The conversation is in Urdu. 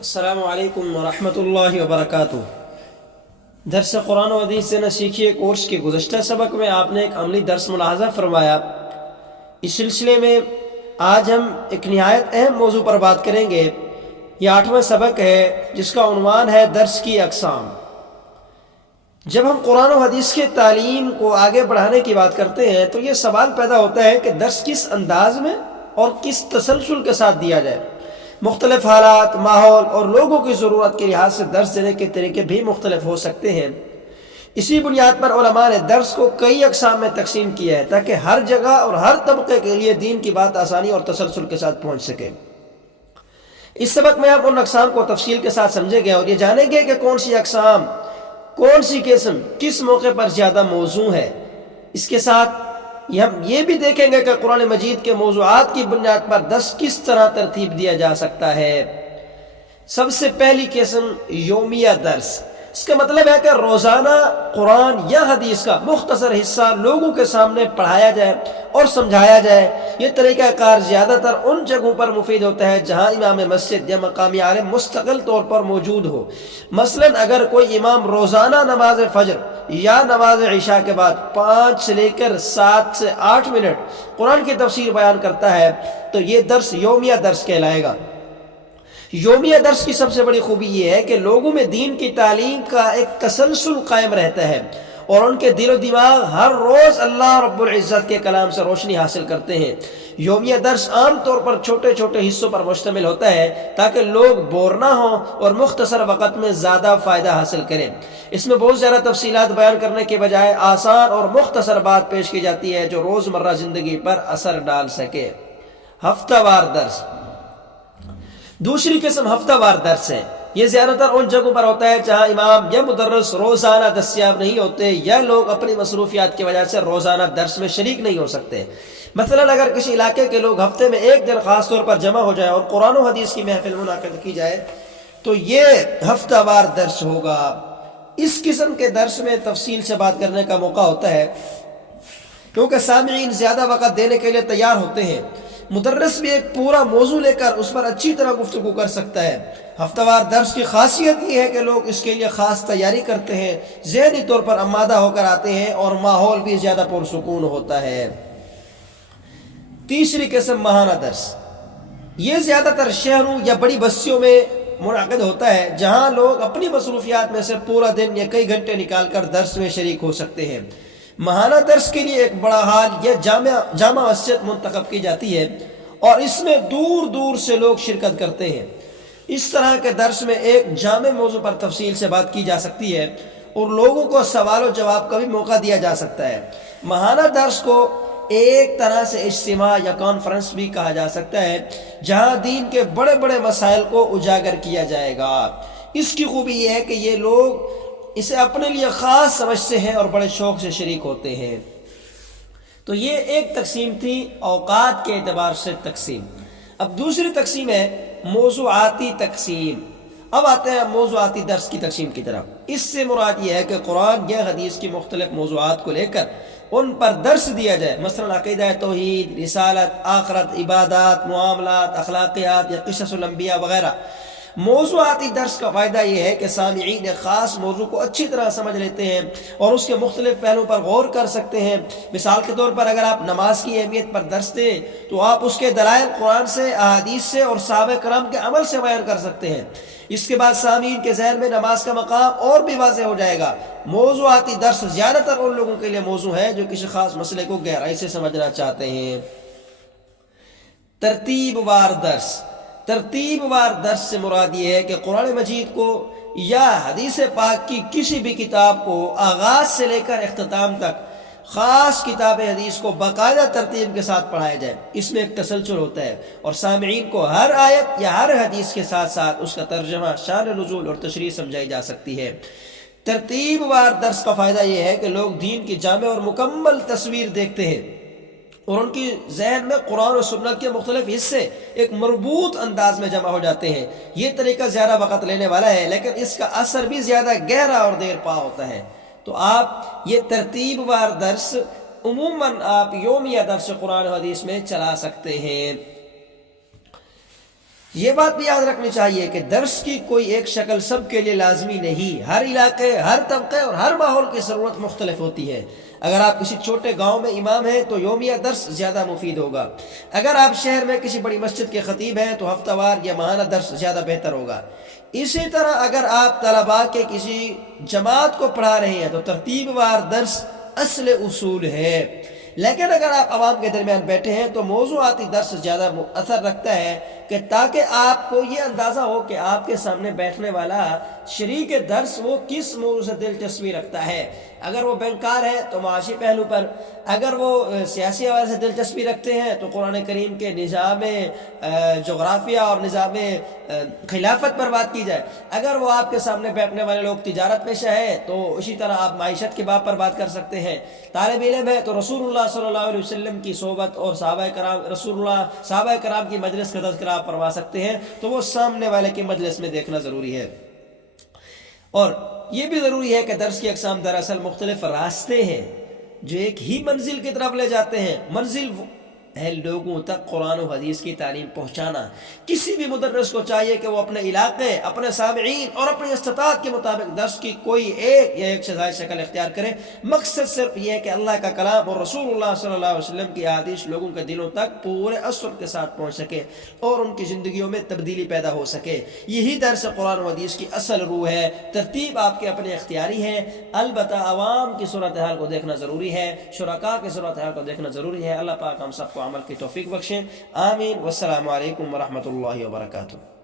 السلام علیکم ورحمۃ اللہ وبرکاتہ۔ درس قرآن و حدیث سے نہ سیکھیے کورس کے گزشتہ سبق میں آپ نے ایک عملی درس ملاحظہ فرمایا۔ اس سلسلے میں آج ہم ایک نہایت اہم موضوع پر بات کریں گے۔ یہ 8واں سبق ہے جس کا عنوان ہے درس کی اقسام۔ جب ہم قرآن و حدیث کے تعلیم کو آگے بڑھانے کی بات کرتے ہیں تو یہ سوال پیدا ہوتا ہے کہ درس کس انداز میں اور کس تسلسل کے ساتھ دیا جائے۔ مختلف حالات، ماحول اور لوگوں کی ضرورت کے لحاظ سے درس دینے کے طریقے بھی مختلف ہو سکتے ہیں۔ اسی بنیاد پر علماء نے درس کو کئی اقسام میں تقسیم کیا ہے تاکہ ہر جگہ اور ہر طبقے کے لیے دین کی بات آسانی اور تسلسل کے ساتھ پہنچ سکے۔ اس سبق میں آپ ان اقسام کو تفصیل کے ساتھ سمجھیں گے اور یہ جانیں گے کہ کون سی اقسام، کون سی قسم کس موقع پر زیادہ موزوں ہے۔ اس کے ساتھ ہم یہ بھی دیکھیں گے کہ قرآن مجید کے موضوعات کی بنیاد پر درس کس طرح ترتیب دیا جا سکتا ہے۔ سب سے پہلی قسم یومیہ درس۔ اس کا مطلب ہے کہ روزانہ قرآن یا حدیث کا مختصر حصہ لوگوں کے سامنے پڑھایا جائے اور سمجھایا جائے۔ یہ طریقہ کار زیادہ تر ان جگہوں پر مفید ہوتا ہے جہاں امام مسجد یا مقامی عالم مستقل طور پر موجود ہو۔ مثلا اگر کوئی امام روزانہ نماز فجر یا نماز عشاء کے بعد 5 سے لے کر 7 سے 8 منٹ قرآن کی تفسیر بیان کرتا ہے تو یہ درس یومیہ درس کہلائے گا۔ یومیہ درس کی سب سے بڑی خوبی یہ ہے کہ لوگوں میں دین کی تعلیم کا ایک تسلسل قائم رہتا ہے اور ان کے دل و دماغ ہر روز اللہ رب العزت کے کلام سے روشنی حاصل کرتے ہیں۔ یومیہ درس عام طور پر چھوٹے چھوٹے حصوں پر مشتمل ہوتا ہے تاکہ لوگ بور نہ ہوں اور مختصر وقت میں زیادہ فائدہ حاصل کریں۔ اس میں بہت زیادہ تفصیلات بیان کرنے کے بجائے آسان اور مختصر بات پیش کی جاتی ہے جو روزمرہ زندگی پر اثر ڈال سکے۔ ہفتہ وار درس۔ دوسری قسم ہفتہ وار درس ہے۔ یہ زیادہ تر ان جگہوں پر ہوتا ہے جہاں امام یا مدرس روزانہ دستیاب نہیں ہوتے یا لوگ اپنی مصروفیات کی وجہ سے روزانہ درس میں شریک نہیں ہو سکتے۔ مثلا اگر کسی علاقے کے لوگ ہفتے میں ایک دن خاص طور پر جمع ہو جائیں اور قرآن و حدیث کی محفل منعقد کی جائے تو یہ ہفتہ وار درس ہوگا۔ اس قسم کے درس میں تفصیل سے بات کرنے کا موقع ہوتا ہے کیونکہ سامعین زیادہ وقت دینے کے لیے تیار ہوتے ہیں۔ مدرس بھی ایک پورا موضوع لے کر اس پر اچھی طرح گفتگو کر سکتا ہے۔ ہفتہ وار درس کی خاصیت یہ ہے کہ لوگ اس کے لیے خاص تیاری کرتے ہیں، ذہنی طور پر آمادہ ہو کر آتے ہیں اور ماحول بھی زیادہ پرسکون ہوتا ہے۔ تیسری قسم ماہانہ درس۔ یہ زیادہ تر شہروں یا بڑی بستیوں میں منعقد ہوتا ہے جہاں لوگ اپنی مصروفیات میں سے پورا دن یا کئی گھنٹے نکال کر درس میں شریک ہو سکتے ہیں۔ ماہانہ درس کے لیے ایک بڑا ہال یا جامع مسجد منتخب کی جاتی ہے اور اس میں دور دور سے لوگ شرکت کرتے ہیں۔ اس طرح کے درس میں ایک جامع موضوع پر تفصیل سے بات کی جا سکتی ہے اور لوگوں کو سوال و جواب کا بھی موقع دیا جا سکتا ہے۔ ماہانہ درس کو ایک طرح سے اجتماع یا کانفرنس بھی کہا جا سکتا ہے جہاں دین کے بڑے بڑے مسائل کو اجاگر کیا جائے گا۔ اس کی خوبی یہ ہے کہ یہ لوگ اسے اپنے لیے خاص سمجھتے ہیں اور بڑے شوق سے شریک ہوتے ہیں۔ تو یہ ایک تقسیم تھی اوقات کے اعتبار سے تقسیم۔ اب دوسری تقسیم ہے موضوعاتی تقسیم۔ اب آتے ہیں موضوعاتی درس کی تقسیم کی طرف۔ اس سے مراد یہ ہے کہ قرآن یا حدیث کی مختلف موضوعات کو لے کر ان پر درس دیا جائے، مثلا عقیدہ توحید، رسالت، آخرت، عبادات، معاملات، اخلاقیات یا قصص الانبیاء وغیرہ۔ موضوعاتی درس کا فائدہ یہ ہے کہ سامعین ایک خاص موضوع کو اچھی طرح سمجھ لیتے ہیں اور اس کے مختلف پہلوؤں پر غور کر سکتے ہیں۔ مثال کے طور پر اگر آپ نماز کی اہمیت پر درس دیں تو آپ اس کے دلائل قرآن سے، احادیث سے اور صحابہ کرام کے عمل سے بیان کر سکتے ہیں۔ اس کے بعد سامعین کے ذہن میں نماز کا مقام اور بھی واضح ہو جائے گا۔ موضوعاتی درس زیادہ تر ان لوگوں کے لیے موضوع ہے جو کسی خاص مسئلے کو گہرائی سے سمجھنا چاہتے ہیں۔ ترتیب وار درس۔ ترتیب وار درس سے مراد یہ ہے کہ قرآن مجید کو یا حدیث پاک کی کسی بھی کتاب کو آغاز سے لے کر اختتام تک خاص کتاب حدیث کو باقاعدہ ترتیب کے ساتھ پڑھایا جائے۔ اس میں ایک تسلسل ہوتا ہے اور سامعین کو ہر آیت یا ہر حدیث کے ساتھ ساتھ اس کا ترجمہ، شان نزول اور تشریح سمجھائی جا سکتی ہے۔ ترتیب وار درس کا فائدہ یہ ہے کہ لوگ دین کی جامع اور مکمل تصویر دیکھتے ہیں اور ان کی ذہن میں قرآن و سنت کے مختلف حصے ایک مربوط انداز میں جمع ہو جاتے ہیں۔ یہ طریقہ زیادہ وقت لینے والا ہے لیکن اس کا اثر بھی زیادہ گہرا اور دیر پا ہوتا ہے۔ تو آپ یہ ترتیب وار درس عموماً آپ یومیہ درس قرآن و حدیث میں چلا سکتے ہیں۔ یہ بات بھی یاد رکھنی چاہیے کہ درس کی کوئی ایک شکل سب کے لیے لازمی نہیں، ہر علاقے، ہر طبقے اور ہر ماحول کی ضرورت مختلف ہوتی ہے۔ اگر آپ کسی چھوٹے گاؤں میں امام ہیں تو یومیہ درس زیادہ مفید ہوگا، اگر آپ شہر میں کسی بڑی مسجد کے خطیب ہیں تو ہفتہ وار یا ماہانہ درس زیادہ بہتر ہوگا۔ اسی طرح اگر آپ طلباء کے کسی جماعت کو پڑھا رہے ہیں تو ترتیب وار درس اصل اصول ہے، لیکن اگر آپ عوام کے درمیان بیٹھے ہیں تو موضوعاتی درس زیادہ اثر رکھتا ہے، کہ تاکہ آپ کو یہ اندازہ ہو کہ آپ کے سامنے بیٹھنے والا شریک درس وہ کس موضوع سے دلچسپی رکھتا ہے۔ اگر وہ بینکار ہے تو معاشی پہلو پر، اگر وہ سیاسی حوالے سے دلچسپی رکھتے ہیں تو قرآن کریم کے نظام جغرافیہ اور نظام خلافت پر بات کی جائے، اگر وہ آپ کے سامنے بیٹھنے والے لوگ تجارت پیشہ ہے تو اسی طرح آپ معیشت کے باب پر بات کر سکتے ہیں۔ طالب علم ہے تو رسول اللہ صلی اللہ علیہ وسلم کی صحبت اور صحابہ کرام کی مجلس کا تذکرہ آپ فرما سکتے ہیں، تو وہ سامنے والے کی مجلس میں دیکھنا ضروری ہے۔ اور یہ بھی ضروری ہے کہ درس کی اقسام دراصل مختلف راستے ہیں جو ایک ہی منزل کی طرف لے جاتے ہیں۔ منزل ہے لوگوں تک قرآن و حدیث کی تعلیم پہنچانا۔ کسی بھی مدرس کو چاہیے کہ وہ اپنے علاقے، اپنے سامعین اور اپنی استطاعت کے مطابق درس کی کوئی ایک یا ایک سے زائد شکل اختیار کرے۔ مقصد صرف یہ ہے کہ اللہ کا کلام اور رسول اللہ صلی اللہ علیہ وسلم کی احادیث لوگوں کے دلوں تک پورے اثر کے ساتھ پہنچ سکے اور ان کی زندگیوں میں تبدیلی پیدا ہو سکے۔ یہی درس قرآن و حدیث کی اصل روح ہے۔ ترتیب آپ کے اپنے اختیاری ہے، البتہ عوام کی صورتحال کو دیکھنا ضروری ہے، شرکاء کی صورتحال کو دیکھنا ضروری ہے۔ اللہ پاک ہم سب کو عمل کی توفیق بخشیں، آمین۔ والسلام علیکم ورحمۃ اللہ وبرکاتہ۔